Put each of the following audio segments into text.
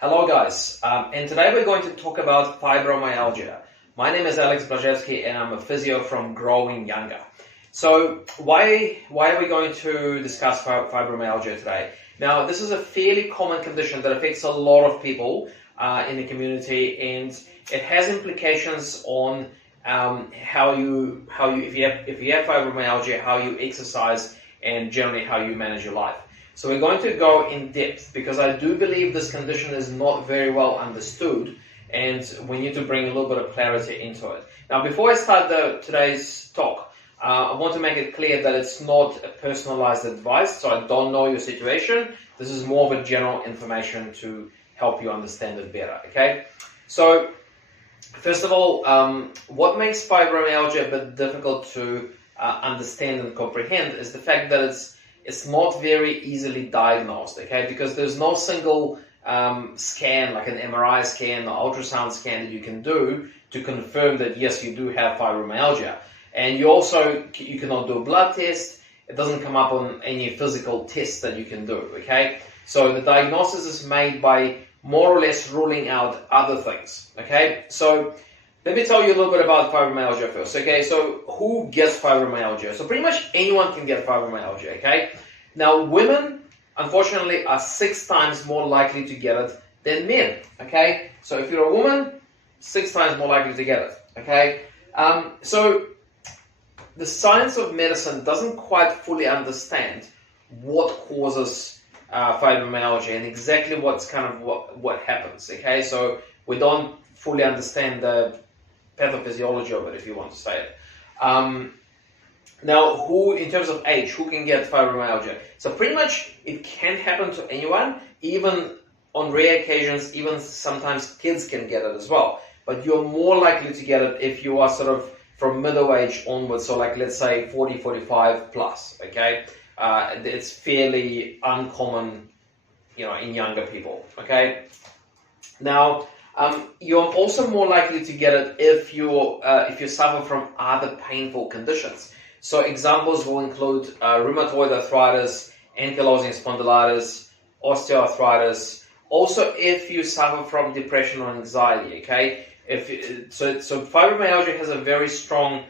Hello guys, and today we're going to talk about fibromyalgia. My name is Alex Blażewski and I'm a physio from Growing Younger. So why are we going to discuss fibromyalgia today? Now this is a fairly common condition that affects a lot of people in the community, and it has implications on if you have fibromyalgia, how you exercise, and generally how you manage your life. So we're going to go in depth because I do believe this condition is not very well understood, and we need to bring a little bit of clarity into it. Now, before I start today's talk, I want to make it clear that it's not a personalized advice, so I don't know your situation. This is more of a general information to help you understand it better, okay? So, first of all, what makes fibromyalgia a bit difficult to understand and comprehend is the fact that it's not very easily diagnosed, okay? Because there's no single scan, like an MRI scan or ultrasound scan that you can do to confirm that yes, you do have fibromyalgia. And you cannot do a blood test. It doesn't come up on any physical tests that you can do, okay? So the diagnosis is made by more or less ruling out other things, okay? So let me tell you a little bit about fibromyalgia first, okay? So who gets fibromyalgia? So pretty much anyone can get fibromyalgia, okay? Now women, unfortunately, are 6 times more likely to get it than men, okay? So if you're a woman, 6 times more likely to get it, okay? So the science of medicine doesn't quite fully understand what causes fibromyalgia and exactly what happens, okay? So we don't fully understand the pathophysiology of it, if you want to say it. Now, in terms of age, who can get fibromyalgia? So pretty much it can happen to anyone, even on rare occasions, even sometimes kids can get it as well. But you're more likely to get it if you are sort of from middle age onwards, so like let's say 40, 45 plus, okay? It's fairly uncommon, in younger people, okay? Now, you're also more likely to get it if you suffer from other painful conditions. So examples will include rheumatoid arthritis, ankylosing spondylitis, osteoarthritis. Also, if you suffer from depression or anxiety, okay? So fibromyalgia has a very strong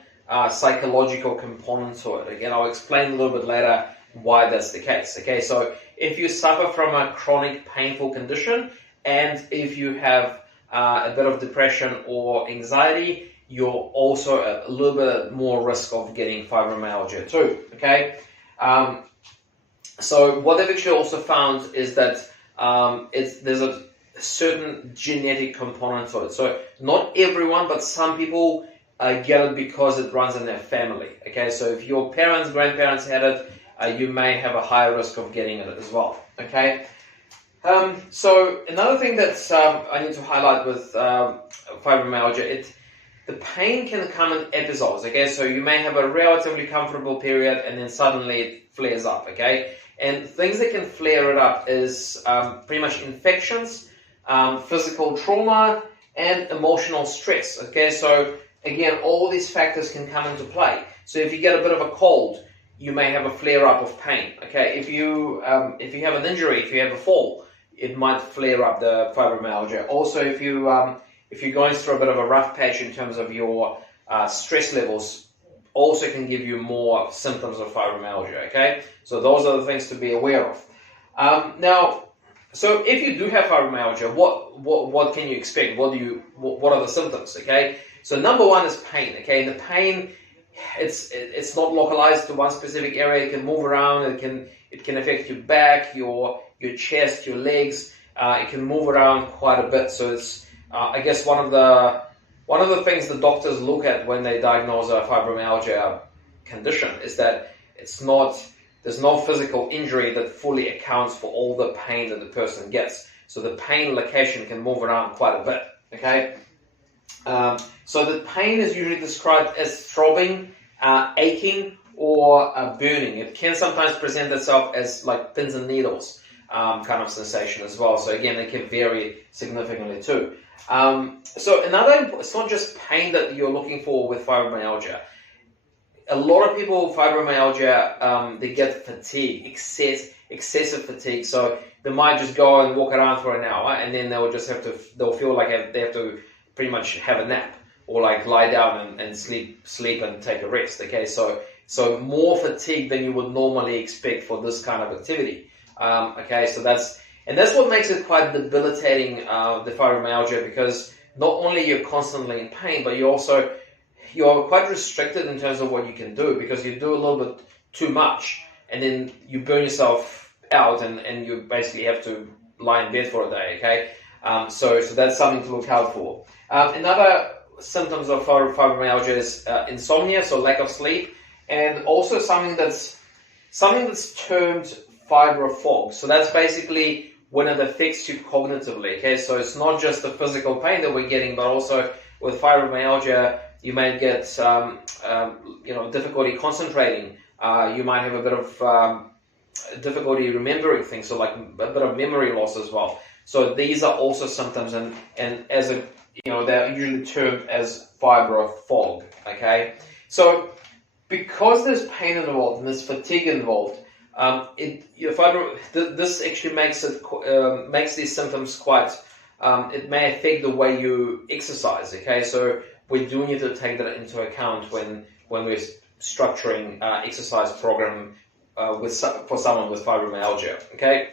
psychological component to it. Again, I'll explain a little bit later why that's the case. Okay, so if you suffer from a chronic painful condition, and if you have a bit of depression or anxiety, you're also a little bit more risk of getting fibromyalgia too, okay? So what they've actually also found is that there's a certain genetic component to it. So not everyone, but some people get it because it runs in their family, okay? So if your parents, grandparents had it, you may have a higher risk of getting it as well, okay? So another thing that I need to highlight with fibromyalgia, the pain can come in episodes, okay? So you may have a relatively comfortable period and then suddenly it flares up, okay? And things that can flare it up is pretty much infections, physical trauma, and emotional stress, okay? So again, all these factors can come into play. So if you get a bit of a cold, you may have a flare-up of pain, okay? If you have an injury, if you have a fall, it might flare up the fibromyalgia. Also, if you're going through a bit of a rough patch in terms of your stress levels, also can give you more symptoms of fibromyalgia, okay? So those are the things to be aware of. Now, so if you do have fibromyalgia, what can you expect? What are the symptoms, okay? So number one is pain, okay? And the pain, it's not localized to one specific area. It can move around. It can affect your back, your chest, your legs. It can move around quite a bit. So it's I guess one of the things the doctors look at when they diagnose a fibromyalgia condition is that there's no physical injury that fully accounts for all the pain that the person gets. So the pain location can move around quite a bit, okay? So the pain is usually described as throbbing, aching, or burning. It can sometimes present itself as like pins and needles kind of sensation as well. So again, it can vary significantly too. So it's not just pain that you're looking for with fibromyalgia. A lot of people with fibromyalgia, they get fatigue, excessive fatigue. So they might just go and walk around for an hour, and then they'll feel like they have to pretty much have a nap, or like lie down and sleep and take a rest. Okay, so more fatigue than you would normally expect for this kind of activity. Okay, so that's what makes it quite debilitating, the fibromyalgia, because not only you're constantly in pain, but you're quite restricted in terms of what you can do, because you do a little bit too much, and then you burn yourself out, and you basically have to lie in bed for a day. Okay, so that's something to look out for. Another symptoms of fibromyalgia is insomnia, so lack of sleep, and also something that's termed fibrofog. So that's basically when it affects you cognitively. Okay, so it's not just the physical pain that we're getting, but also with fibromyalgia, you may get difficulty concentrating. You might have a bit of difficulty remembering things, so like a bit of memory loss as well. So these are also symptoms, and as a they're usually termed as fibrofog. Okay, so because there's pain involved and there's fatigue involved, this actually makes these symptoms quite. It may affect the way you exercise. Okay, so we do need to take that into account when we're structuring exercise program for someone with fibromyalgia. Okay.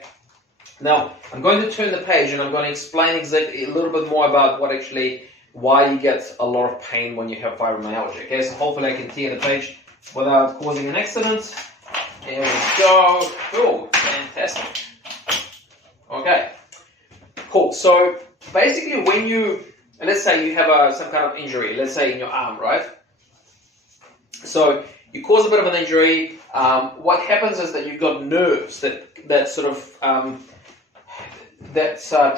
Now I'm going to turn the page and I'm going to explain exactly a little bit more about why you get a lot of pain when you have fibromyalgia. Okay, so hopefully I can tear the page without causing an accident. Here we go. Cool, fantastic. Okay, cool. So basically, let's say you have some kind of injury, let's say in your arm, right? So you cause a bit of an injury. What happens is that you've got nerves that sort of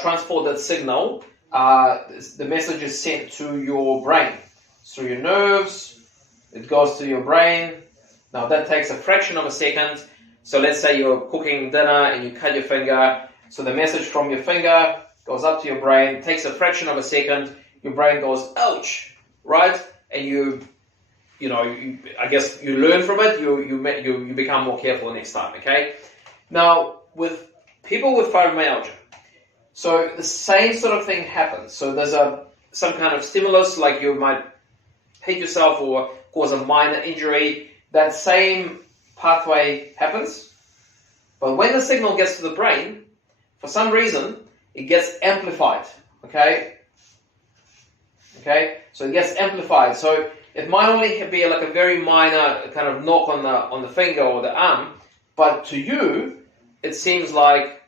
transport that signal. The message is sent to your brain through your nerves. It goes to your brain. Now that takes a fraction of a second. So let's say you're cooking dinner and you cut your finger. So the message from your finger goes up to your brain, takes a fraction of a second. Your brain goes, ouch, right? And I guess you learn from it. You become more careful next time. Okay. Now with people with fibromyalgia, so the same sort of thing happens. So there's some kind of stimulus, like you might hit yourself or cause a minor injury. That same pathway happens, but when the signal gets to the brain, for some reason, it gets amplified. Okay, so it gets amplified. So it might only be like a very minor kind of knock on the finger or the arm, but to you, it seems like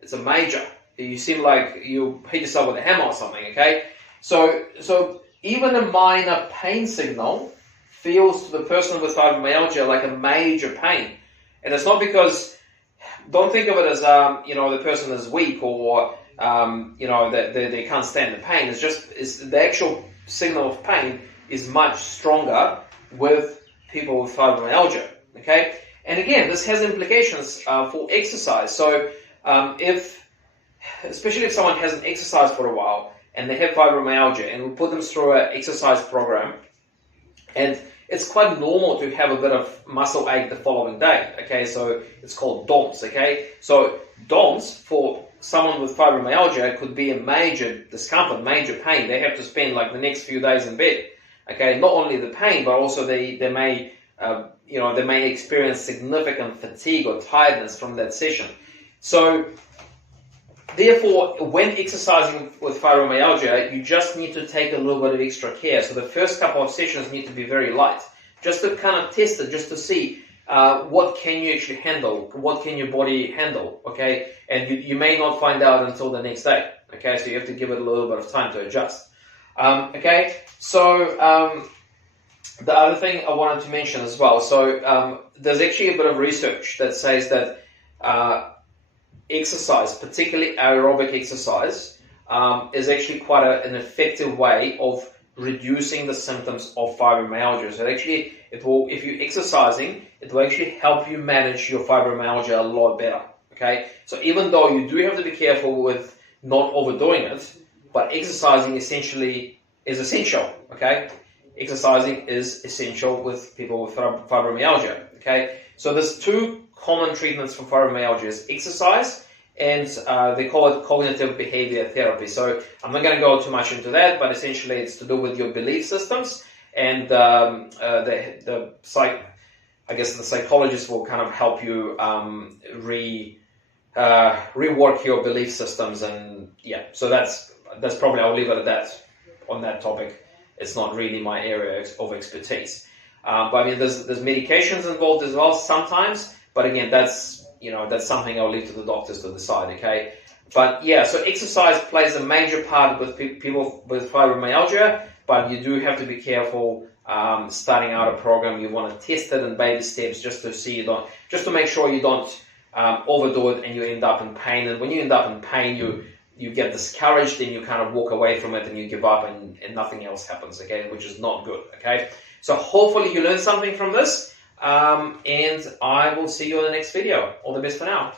it's a major. You seem like you hit yourself with a hammer or something. Okay, so even a minor pain signal feels to the person with fibromyalgia like a major pain. And it's not because, don't think of it as, the person is weak or, that they can't stand the pain. It's the actual signal of pain is much stronger with people with fibromyalgia. Okay? And again, this has implications for exercise. So especially if someone hasn't exercised for a while and they have fibromyalgia, and we put them through an exercise program, and it's quite normal to have a bit of muscle ache the following day. Okay, so it's called DOMS. Okay, so DOMS for someone with fibromyalgia could be a major discomfort, major pain. They have to spend like the next few days in bed. Okay, not only the pain, but also they may experience significant fatigue or tiredness from that session. So therefore, when exercising with fibromyalgia, you just need to take a little bit of extra care. So the first couple of sessions need to be very light, just to kind of test it, just to see what can you actually handle, what can your body handle, okay? And you may not find out until the next day, okay? So you have to give it a little bit of time to adjust. Okay, so the other thing I wanted to mention as well, so there's actually a bit of research that says that exercise, particularly aerobic exercise, is actually quite an effective way of reducing the symptoms of fibromyalgia. So actually, if you're exercising, it will actually help you manage your fibromyalgia a lot better. Okay, so even though you do have to be careful with not overdoing it, but exercising essentially is essential. Okay, exercising is essential with people with fibromyalgia. Okay, so there's two common treatments for fibromyalgia: is exercise and they call it cognitive behavior therapy. So I'm not going to go too much into that, but essentially it's to do with your belief systems, and the psychologist will kind of help you rework your belief systems, and yeah, so that's probably, I'll leave it at that on that topic. It's not really my area of expertise, but I mean there's medications involved as well sometimes, but again that's something I'll leave to the doctors to decide. Okay, but yeah, so exercise plays a major part with people with fibromyalgia, but you do have to be careful. Starting out a program, you want to test it in baby steps just to make sure you don't overdo it and you end up in pain. And when you end up in pain, you get discouraged and you kind of walk away from it and you give up, and nothing else happens, okay, which is not good. Okay, so hopefully you learned something from this, and I will see you in the next video. All the best for now.